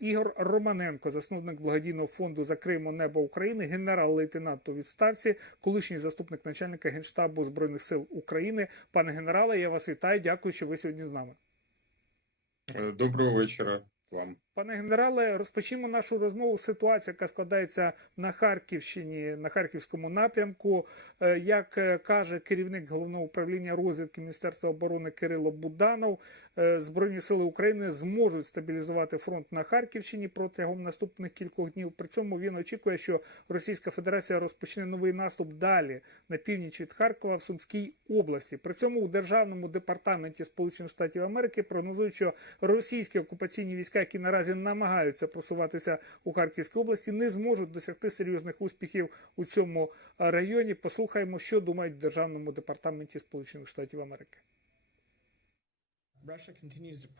Ігор Романенко, засновник благодійного фонду за Криму Небо України, генерал-лейтенант у відставці, колишній заступник начальника генштабу збройних сил України. Пане генерале, я вас вітаю. Дякую, що ви сьогодні з нами. Е, Доброго вечора вам. Пане генерале, розпочнемо нашу розмову. Ситуація, яка складається на Харківщині, на харківському напрямку. Е, Як е, каже керівник головного управління розвідки Міністерства оборони Кирило Буданов, е, Збройні сили України зможуть стабілізувати фронт на Харківщині протягом наступних кількох днів. При цьому він очікує, що Російська Федерація розпочне новий наступ далі на північ від Харкова в Сумській області. При цьому у державному департаменті Сполучених Штатів Америки прогнозують, що російські окупаційні війська, які наразі намагаються просуватися у Харківській області, не зможуть досягти серйозних успіхів у цьому районі. Послухаємо, що думають в державному департаменті Сполучених Штатів Америки.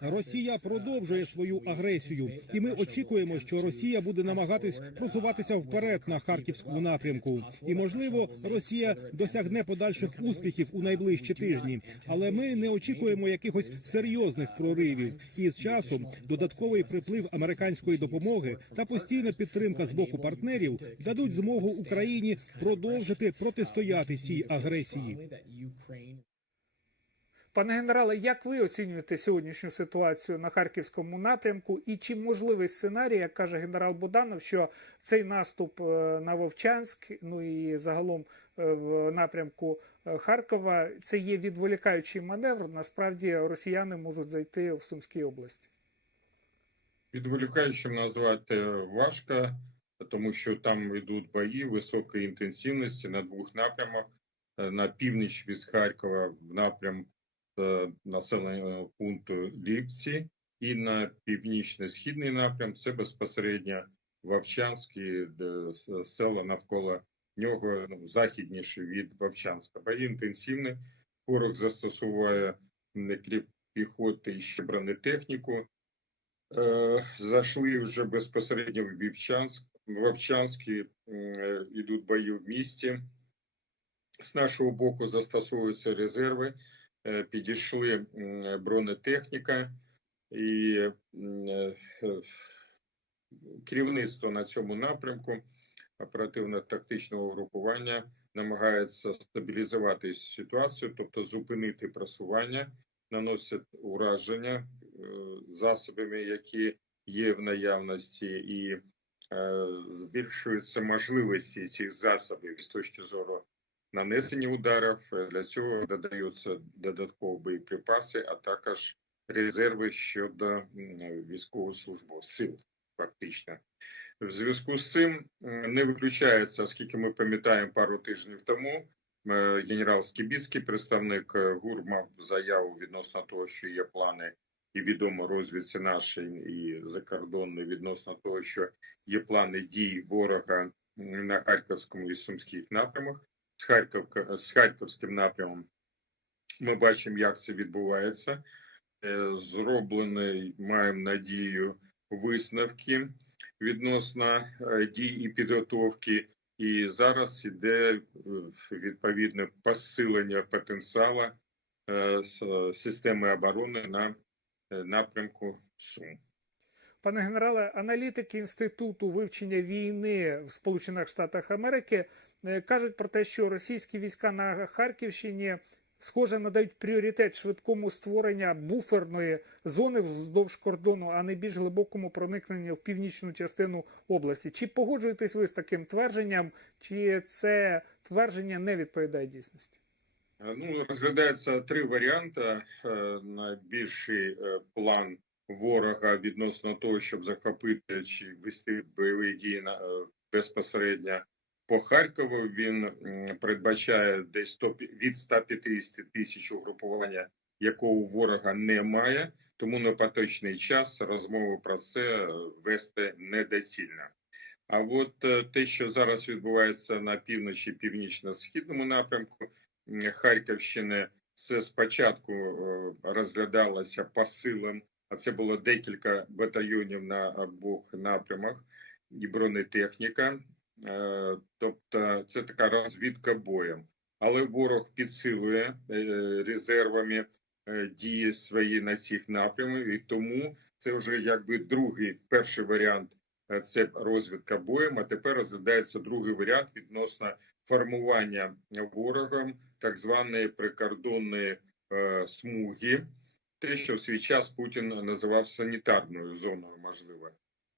Росія продовжує свою агресію, і ми очікуємо, що Росія буде намагатись просуватися вперед на харківському напрямку. І можливо, Росія досягне подальших успіхів у найближчі тижні. Але ми не очікуємо якихось серйозних проривів. І з часом додатковий приплив американської допомоги та постійна підтримка з боку партнерів дадуть змогу Україні продовжити протистояти цій агресії. Пане генерале, як ви оцінюєте сьогоднішню ситуацію на харківському напрямку? І чи можливий сценарій, як каже генерал Буданов, що цей наступ е, на Вовчанськ, ну і загалом е, в напрямку е, Харкова, це є відволікаючий маневр? Насправді росіяни можуть зайти в Сумській області. Відволікаючим назвати важко, тому що там йдуть бої високої інтенсивності на двох напрямах. На північ від Харкова в напрям е, населеного пункту Ліпці і на північно-східний напрям це безпосередньо Вовчанські села навколо нього ну, західніше від Вовчанська. Бої інтенсивні. Ворог застосовує крім піхоти і ще бронетехніку. Е, зайшли вже безпосередньо в Вівчанськ. В Вовчанській е, йдуть бої в місті. З нашого боку застосовуються резерви, е, підійшли бронетехніка і е, е, керівництво на цьому напрямку оперативно-тактичного групування намагається стабілізувати ситуацію, тобто зупинити просування, наносять ураження е, засобами, які є в наявності, і е, збільшуються можливості цих засобів з точки зору нанесення ударів. Е, Для цього додаються додаткові боєприпаси, а також резерви щодо служби сил, фактично. В зв'язку з цим е, не виключається, оскільки ми пам'ятаємо пару тижнів тому, е, генерал Скібіцький, представник ГУР, мав заяву відносно того, що є плани і відомо розвідці нашій і закордонної відносно того, що є плани дій ворога на Харківському і Сумських напрямах. З, Харківка, з Харківським напрямом ми бачимо, як це відбувається. Е, Зроблений, маємо надію, висновки відносно е, дій і підготовки. І зараз іде е, відповідне посилення потенціалу е, системи оборони на е, напрямку Сум. Пане генерале, аналітики інституту вивчення війни в Сполучених Штатах Америки е, кажуть про те, що російські війська на Харківщині схоже надають пріоритет швидкому створення буферної зони вздовж кордону, а не більш глибокому проникненню в північну частину області. Чи погоджуєтесь ви з таким твердженням, чи це твердження не відповідає дійсності? Е, Ну, розглядається три варіанти. Е, Найбільший е, план ворога відносно того, щоб захопити чи вести бойові дії на е, безпосередньо по Харкову. Він передбачає десь 100 пі- від 150 тисяч угрупування, якого ворога немає. Тому на поточний час розмови про це е, вести недоцільно. А от е, те, що зараз відбувається на півночі північно-східному напрямку Харківщини, це спочатку е, розглядалося посилом, а це було декілька батальйонів на обох напрямах і бронетехніка. Е, Тобто це така розвідка боєм. Але ворог підсилує е, резервами е, дії свої на цих напрямах, і тому Це вже якби другий перший варіант це розвідка боєм. А тепер розглядається другий варіант відносно формування ворогом так званої прикордонної смуги, те, що в свій час Путін називав санітарною зоною, можливо.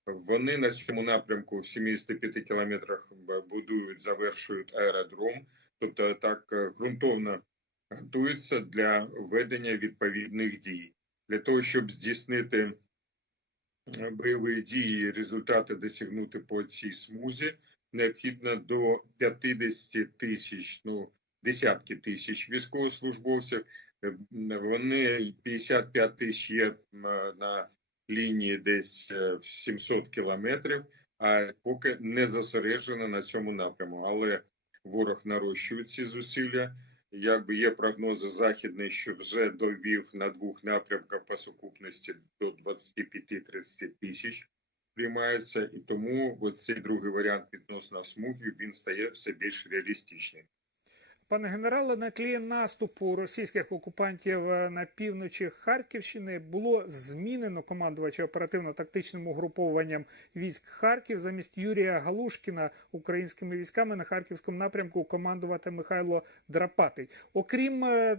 Вони на цьому напрямку в 75 кілометрах будують, завершують аеродром, тобто так е, ґрунтовно готуються для ведення відповідних дій для того, щоб здійснити е, бойові дії, і результати досягнути по цій смузі, необхідно до 50 тисяч, ну десятки тисяч військовослужбовців. Е, Вони 55 тисяч є на лінії десь е, в 700 кілометрів, а поки не зосереджено на цьому напряму. Але ворог нарощує ці зусилля. Якби є прогнози західні, що вже довів на двох напрямках по сукупності до 25-30 тисяч приймається, і тому цей другий варіант відносно смуги він стає все більш реалістичним. Пане генерале, на тлі наступу російських окупантів е, на півночі Харківщини було змінено командувача оперативно-тактичним угруповуванням військ Харків. Замість Юрія Галушкіна українськими військами на харківському напрямку командувати Михайло Драпатий. Окрім е,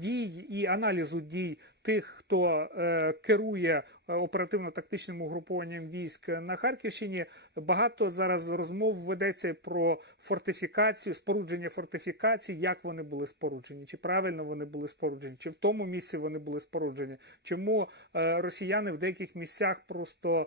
дій і аналізу дій тих, хто е, керує е, оперативно-тактичним угрупованням військ на Харківщині, багато зараз розмов ведеться про фортифікацію, спорудження фортифікацій, як вони були споруджені, чи правильно вони були споруджені, чи в тому місці вони були споруджені. Чому е, росіяни в деяких місцях просто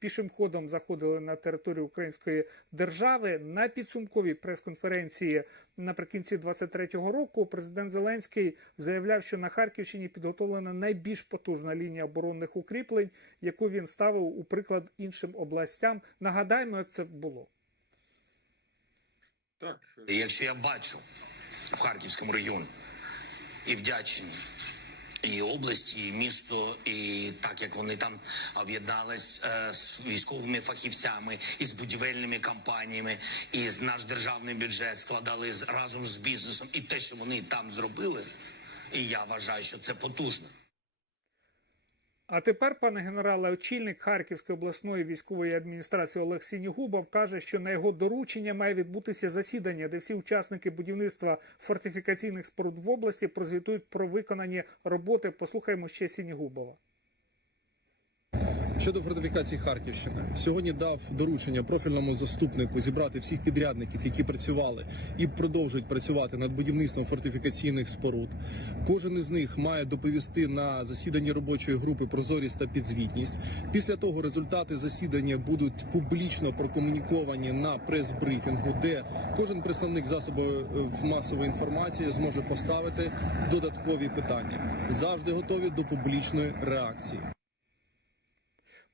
пішим ходом заходили на територію української держави? На підсумковій прес-конференції наприкінці 23-го року президент Зеленський заявляв, що на Харківщині підготовлена найбільш потужна лінія оборонних укріплень, яку він ставив у приклад іншим областям. Нагадаємо, як це було. Так, якщо я бачу в Харківському регіоні і вдячні і області, і місто, і так як вони там об'єднались е, з військовими фахівцями і з будівельними компаніями, і з наш державний бюджет складали з- разом з бізнесом, і те, що вони там зробили, і я вважаю, що це потужно. А тепер, пане генерале, очільник Харківської обласної військової адміністрації Олег Сінігубов каже, що на його доручення має відбутися засідання, де всі учасники будівництва фортифікаційних споруд в області прозвітують про виконані роботи. Послухаємо ще Сінігубова. Щодо фортифікації Харківщини, сьогодні дав доручення профільному заступнику зібрати всіх підрядників, які працювали і продовжують працювати над будівництвом фортифікаційних споруд. Кожен із них має доповісти на засіданні робочої групи прозорість та підзвітність. Після того результати засідання будуть публічно прокомуніковані на прес-брифінгу, де кожен представник засобів е, масової інформації зможе поставити додаткові питання. Завжди готові до публічної реакції.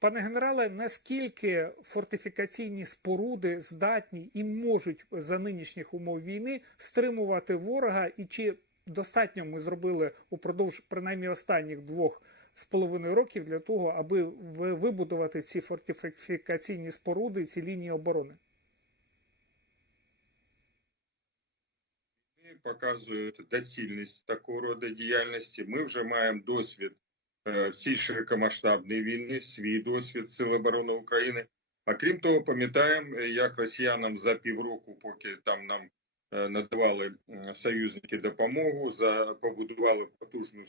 Пане генерале, наскільки фортифікаційні споруди здатні і можуть за нинішніх умов війни стримувати ворога, і чи достатньо ми зробили упродовж принаймні останніх двох з половиною років для того, аби вибудувати ці фортифікаційні споруди, ці лінії оборони? показують доцільність такого роду діяльності. Ми вже маємо досвід е, в цій широкомасштабній війні, свій досвід Сил оборони України. А крім того, пам'ятаємо, е, як росіянам за півроку, поки там нам е, надавали союзники допомогу, за побудували потужну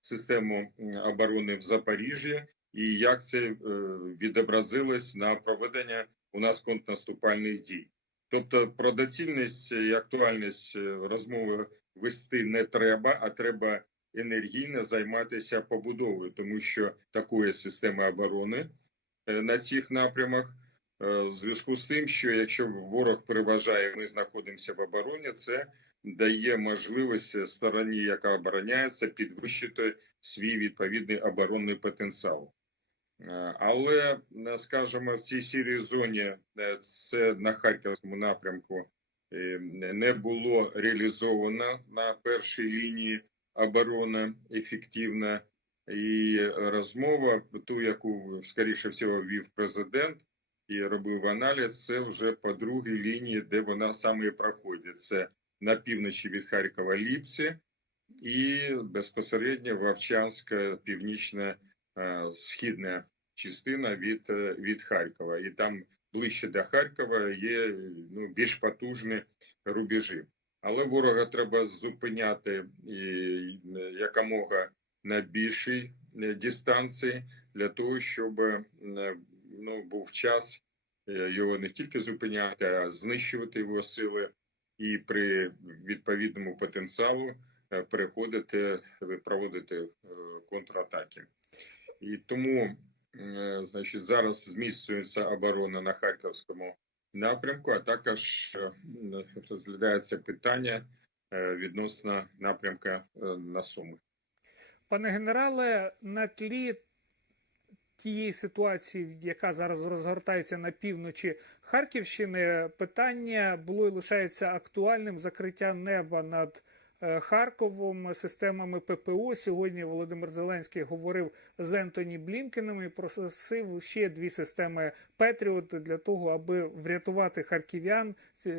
систему оборони в Запоріжжі, і як це відобразилось на проведення у нас контрнаступальних дій. Тобто про доцільність і актуальність розмови вести не треба, а треба енергійно займатися побудовою, тому що такої системи оборони е, на цих напрямах е, в зв'язку з тим, що якщо ворог переважає, ми знаходимося в обороні, це дає можливість стороні, яка обороняється, підвищити свій відповідний оборонний потенціал. Е, Але, скажімо, в цій сірій зоні це на харківському напрямку не було реалізовано на першій лінії оборони ефективно. І розмова, ту, яку скоріше всього вів президент і робив аналіз, це вже по другій лінії, де вона саме і проходить. Це на півночі від Харкова Ліпці і безпосередньо Вовчанська, північна е, східна частина від, е, від Харкова, і там ближче до Харкова є ну, більш потужні рубежі. Але ворога треба зупиняти і, якомога на більшій е, дистанції для того, щоб е, ну, був час е, його не тільки зупиняти, а знищувати його сили і при відповідному потенціалу переходити, проводити контратаки. І тому, значить, зараз зміцнюється оборона на Харківському напрямку, а також е, розглядається питання е, відносно напрямка е, на Суми. Пане генерале, на тлі тієї ситуації, яка зараз розгортається на півночі Харківщини, питання було і лишається актуальним закриття неба над Харковом системами ППО. Сьогодні Володимир Зеленський говорив з Ентоні Блінкеном і просив ще дві системи Петріот для того, аби врятувати харків'ян,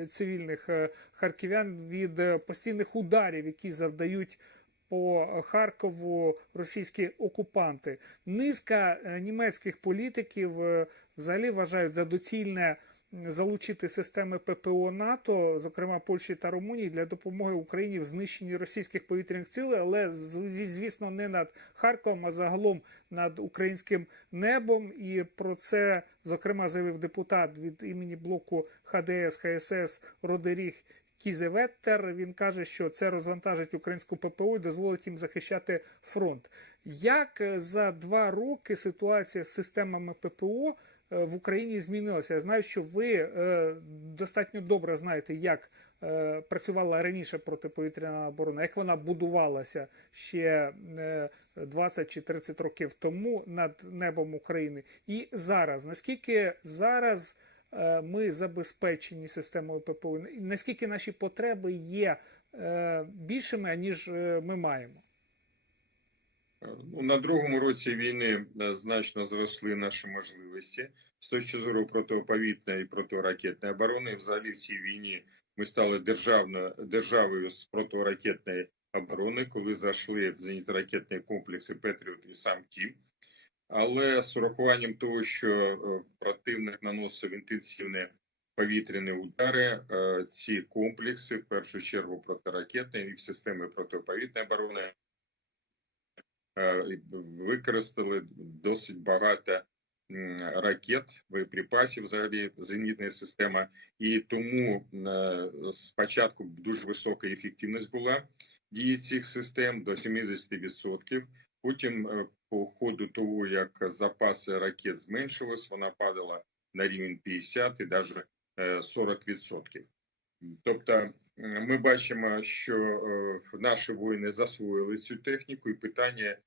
цивільних е, харків'ян від е, постійних ударів, які завдають по Харкову російські окупанти. Низка е, німецьких політиків е, взагалі вважають за доцільне залучити системи ППО НАТО, зокрема Польщі та Румунії, для допомоги Україні в знищенні російських повітряних сил, але звісно не над Харковом, а загалом над українським небом. І про це зокрема заявив депутат від імені блоку ХДС ХСС Родеріг Кізеветтер. Він каже, що це розвантажить українську ППО і дозволить їм захищати фронт. Як е, за два роки ситуація з системами ППО в Україні змінилася? Я знаю, що ви е, достатньо добре знаєте, як е, працювала раніше протиповітряна оборона, як вона будувалася ще е, 20 чи 30 років тому над небом України. І зараз наскільки зараз е, ми забезпечені системою ППО, наскільки наші потреби є е, більшими, ніж ми маємо? Ну, на другому році війни е, значно зросли наші можливості з точки зору протиповітної і протиракетної оборони. Взагалі в цій війні ми стали державно, державою з протиракетної оборони, коли зайшли в зенітно-ракетні комплекси Петріот і сам Тім. Але з урахуванням того, що е, противник наносив інтенсивні повітряні удари, е, ці комплекси, в першу чергу протиракетні і системи протиповітної оборони, е, використали досить багато ракет, боєприпасів, взагалі зенітна система, і тому е, спочатку дуже висока ефективність була дії цих систем до 70%. Потім, е, по ходу того, як запаси ракет зменшились, вона падала на рівень 50 і навіть 40%. Тобто ми бачимо, що е, наші воїни засвоїли цю техніку, і питання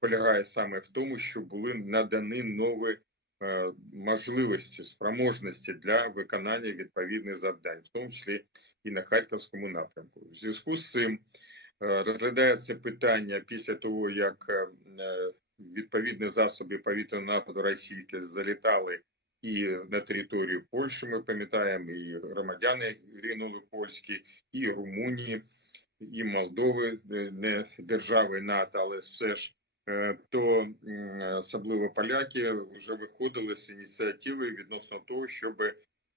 полягає саме в тому, що були надані нові е, можливості, спроможності для виконання відповідних завдань, в тому числі і на Харківському напрямку. В зв'язку з цим е, розглядається питання після того, як відповідні засоби повітряного нападу російські залітали і на територію Польщі, ми пам'ятаємо, і громадяни гинули польські, і Румунії, і Молдови, е, не держави НАТО, але все ж е, то особливо поляки вже виходили з ініціативи відносно того, щоб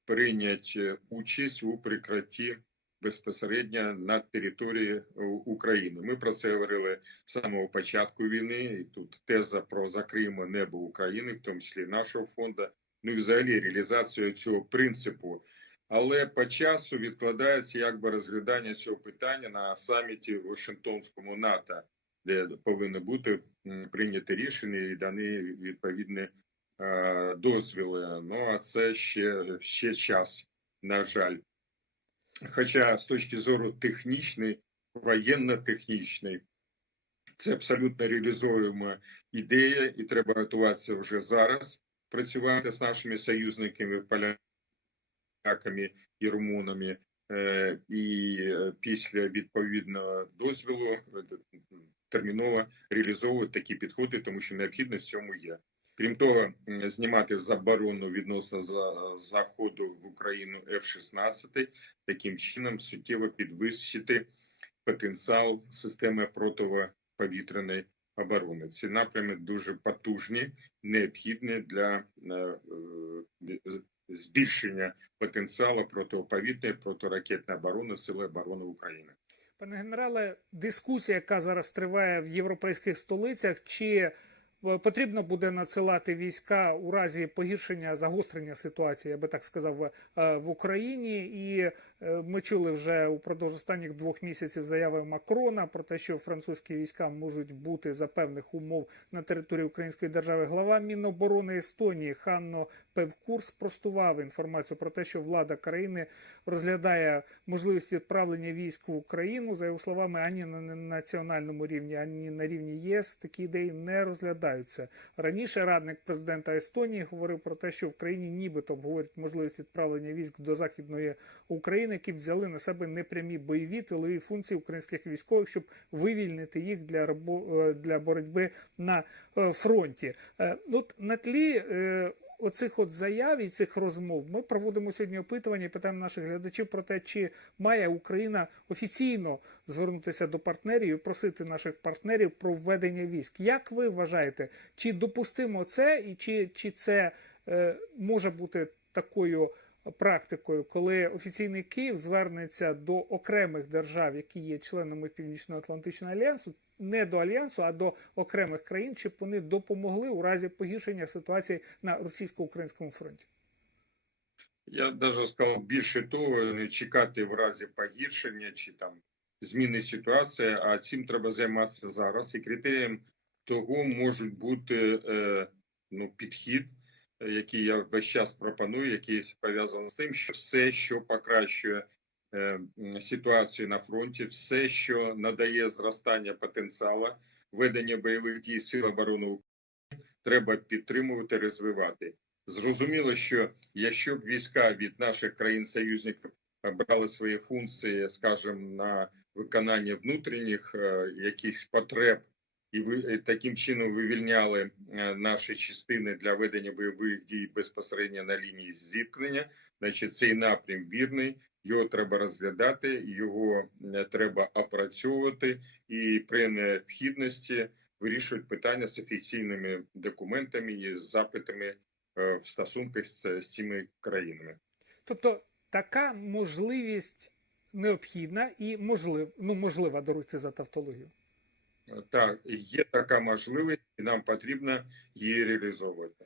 прийняти участь у прикратті безпосередньо на території е, України. Ми про це говорили з самого початку війни. І тут теза про закриємо небо України, в тому числі нашого фонду, ну і взагалі реалізацію цього принципу. Але по часу відкладається якби розглядання цього питання на саміті Вашингтонському НАТО, де повинно бути прийняте рішення і дані відповідні дозвіли. Ну а це ще, ще час, на жаль. Хоча з точки зору технічної, воєнно-технічної, це абсолютно реалізуєма ідея, і треба готуватися вже зараз працювати з нашими союзниками, поляками і румунами. Е, І е, після відповідного дозволу е, терміново реалізовувати такі підходи, тому що необхідність в цьому є. Крім того, знімати заборону відносно за- заходу в Україну F-16, таким чином суттєво підвищити потенціал системи протиповітряної оборони. Ці напрями дуже потужні, необхідні для е, е, збільшення потенціалу протиповітряної, протиракетної оборони Сили оборони України. Пане генерале, дискусія, яка зараз триває в європейських столицях, чи е, потрібно буде надсилати війська у разі погіршення загострення ситуації, я би так сказав, в Україні. І ми чули вже упродовж останніх двох місяців заяви Макрона про те, що французькі війська можуть бути за певних умов на території Української держави. Глава Міноборони Естонії Ханно Певкур спростував інформацію про те, що влада країни розглядає можливість відправлення військ в Україну. За його словами, ані на національному рівні, ані на рівні ЄС такі ідеї не розглядаються. Раніше радник президента Естонії говорив про те, що в країні нібито обговорюють можливість відправлення військ до західної України, які взяли на себе непрямі бойові тилові функції українських військових, щоб вивільнити їх для робо- е, для боротьби на е, фронті. Е, От на тлі оцих от заяв і цих розмов ми проводимо сьогодні опитування і питаємо наших глядачів про те, чи має Україна офіційно звернутися до партнерів і просити наших партнерів про введення військ. Як ви вважаєте, чи допустимо це, і чи, чи це е, може бути такою практикою, коли офіційний Київ звернеться до окремих держав, які є членами Північно-Атлантичного альянсу, не до альянсу, а до окремих країн, щоб вони допомогли у разі погіршення ситуації на російсько-українському фронті? Я навіть сказав більше того, не чекати в разі погіршення чи там зміни ситуації, а цим треба займатися зараз. І критерієм того можуть бути е, ну, підхід, який я весь час пропоную, який пов'язаний з тим, що все, що покращує е, ситуацію на фронті, все, що надає зростання потенціалу ведення бойових дій Сил оборони України, треба підтримувати, розвивати. Зрозуміло, що якщо б війська від наших країн-союзників брали свої функції, скажімо, на виконання внутрішніх е, якихось потреб, і ви таким чином вивільняли е, наші частини для ведення бойових дій безпосередньо на лінії зіткнення, значить цей напрям вірний. Його треба розглядати, його е, треба опрацьовувати і при необхідності вирішувати питання з офіційними документами і запитами е, в стосунках з цими країнами. Тобто така можливість необхідна і можлив, ну, можлива даруйте за тавтологію. Так, є така можливість, і нам потрібно її реалізовувати.